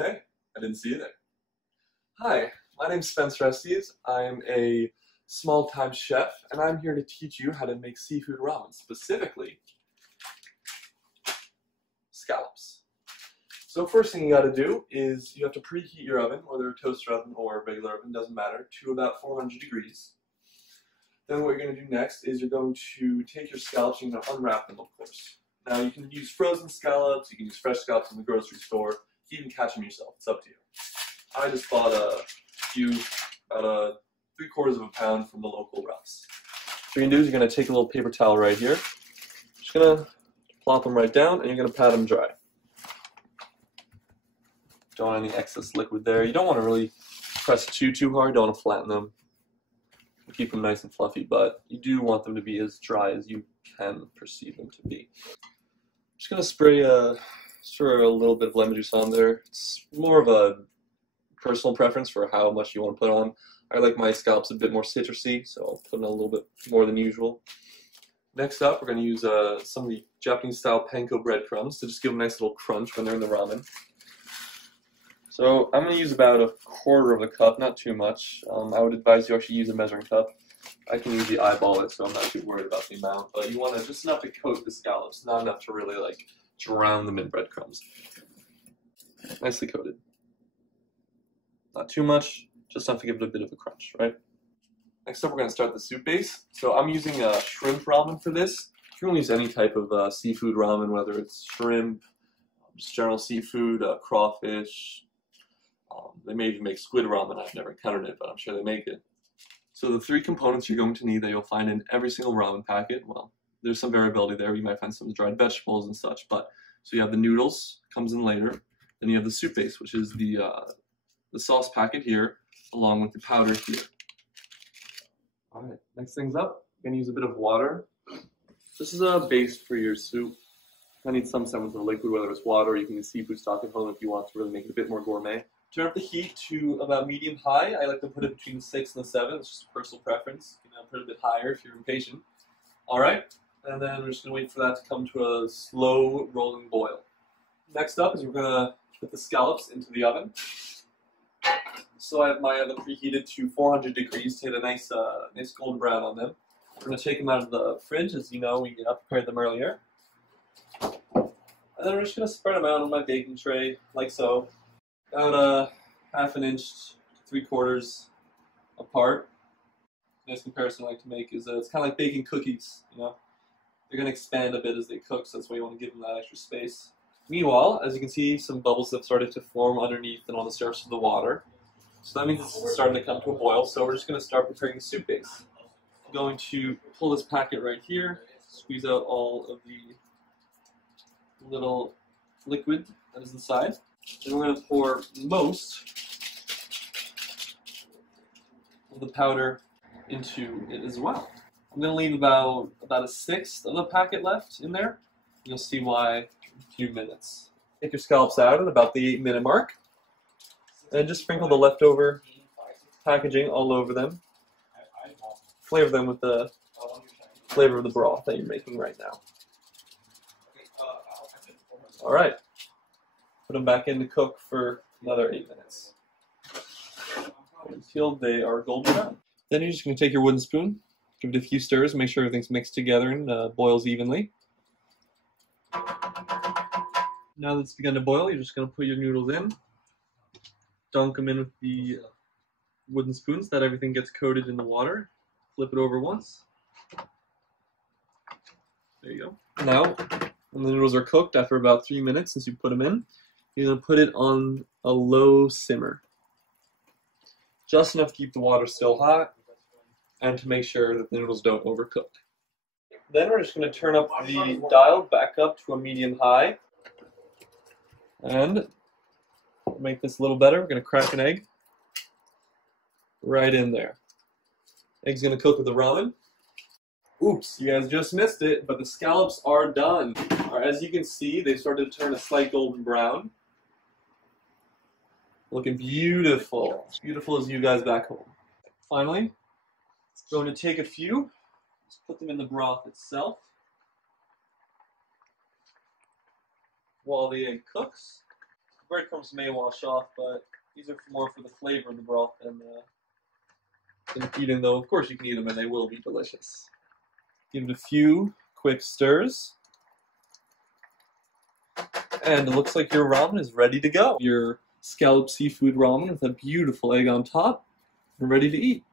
hey, I didn't see you there. Hi, my name's Spencer Estes. I'm a small-time chef, and I'm here to teach you how to make seafood ramen, specifically scallops. So first thing you got to do is you have to preheat your oven, whether a toaster oven or a regular oven, doesn't matter, to about 400 degrees. Then what you're going to do next is you're going to take your scallops and you're going to unwrap them, of course. Now you can use frozen scallops, you can use fresh scallops from the grocery store, you can even catch them yourself, it's up to you. I just bought a few, about 3/4 of a pound from the local Roughs. What you're going to do is you're going to take a little paper towel right here, just going to plop them right down and you're going to pat them dry. Don't want any excess liquid there. You don't want to really press too hard, don't want to flatten them. Keep them nice and fluffy, but you do want them to be as dry as you can perceive them to be. Just going to spray a little bit of lemon juice on there. It's more of a personal preference for how much you want to put on. I like my scallops a bit more citrusy, so I'll put in a little bit more than usual. Next up, we're going to use some of the Japanese-style panko breadcrumbs to just give them a nice little crunch when they're in the ramen. So I'm going to use about 1/4 of a cup, not too much. I would advise you actually use a measuring cup. I can usually eyeball it, so I'm not too worried about the amount. But you want to just enough to coat the scallops, not enough to really like drown them in breadcrumbs. Nicely coated. Not too much, just enough to give it a bit of a crunch, right? Next up, we're going to start the soup base. So I'm using shrimp ramen for this. You can use any type of seafood ramen, whether it's shrimp, just general seafood, crawfish. They may even make squid ramen. I've never encountered it, but I'm sure they make it. So the 3 components you're going to need that you'll find in every single ramen packet, well, there's some variability there. You might find some dried vegetables and such, but so you have the noodles, comes in later. Then you have the soup base, which is the sauce packet here, along with the powder here. All right, next thing's up. You're gonna use a bit of water. This is a base for your soup. I need some semblance of liquid, whether it's water or you can use seafood stock at home if you want to really make it a bit more gourmet. Turn up the heat to about medium-high. I like to put it between the 6 and the 7. It's just a personal preference. You can put it a bit higher if you're impatient. All right, and then we're just going to wait for that to come to a slow rolling boil. Next up is we're going to put the scallops into the oven. So I have my oven preheated to 400 degrees to get a nice golden brown on them. We're going to take them out of the fridge. As you know, we prepared them earlier. And then we're just going to spread them out on my baking tray, like so. About 1/2 inch to 3/4 apart. Nice comparison I like to make is it's kind of like baking cookies, you know. They're going to expand a bit as they cook, so that's why you want to give them that extra space. Meanwhile, as you can see, some bubbles have started to form underneath and on the surface of the water. So that means it's starting to come to a boil, so we're just going to start preparing the soup base. I'm going to pull this packet right here, squeeze out all of the little liquid that is inside. Then we're going to pour most of the powder into it as well. I'm going to leave about 1/6 of the packet left in there. You'll see why in a few minutes. Take your scallops out at about the 8-minute mark. And just sprinkle the leftover packaging all over them. Flavor them with the flavor of the broth that you're making right now. All right. Put them back in to cook for another 8 minutes until they are golden brown. Then you're just going to take your wooden spoon, give it a few stirs, make sure everything's mixed together and boils evenly. Now that it's begun to boil, you're just going to put your noodles in, dunk them in with the wooden spoons so that everything gets coated in the water. Flip it over once. There you go. Now, when the noodles are cooked after about 3 minutes since you put them in, you're going to put it on a low simmer. Just enough to keep the water still hot and to make sure that the noodles don't overcook. Then we're just going to turn up the dial back up to a medium-high. And to make this a little better, we're going to crack an egg right in there. Egg's going to cook with the ramen. Oops, you guys just missed it, but the scallops are done. As you can see, they started to turn a slight golden brown. Looking beautiful. As beautiful as you guys back home. Finally, going to take a few, just put them in the broth itself while the egg cooks. breadcrumbs may wash off, but these are more for the flavor of the broth than eating, though. Of course you can eat them and they will be delicious. Give it a few quick stirs. And it looks like your ramen is ready to go. Your scalloped seafood ramen with a beautiful egg on top and ready to eat.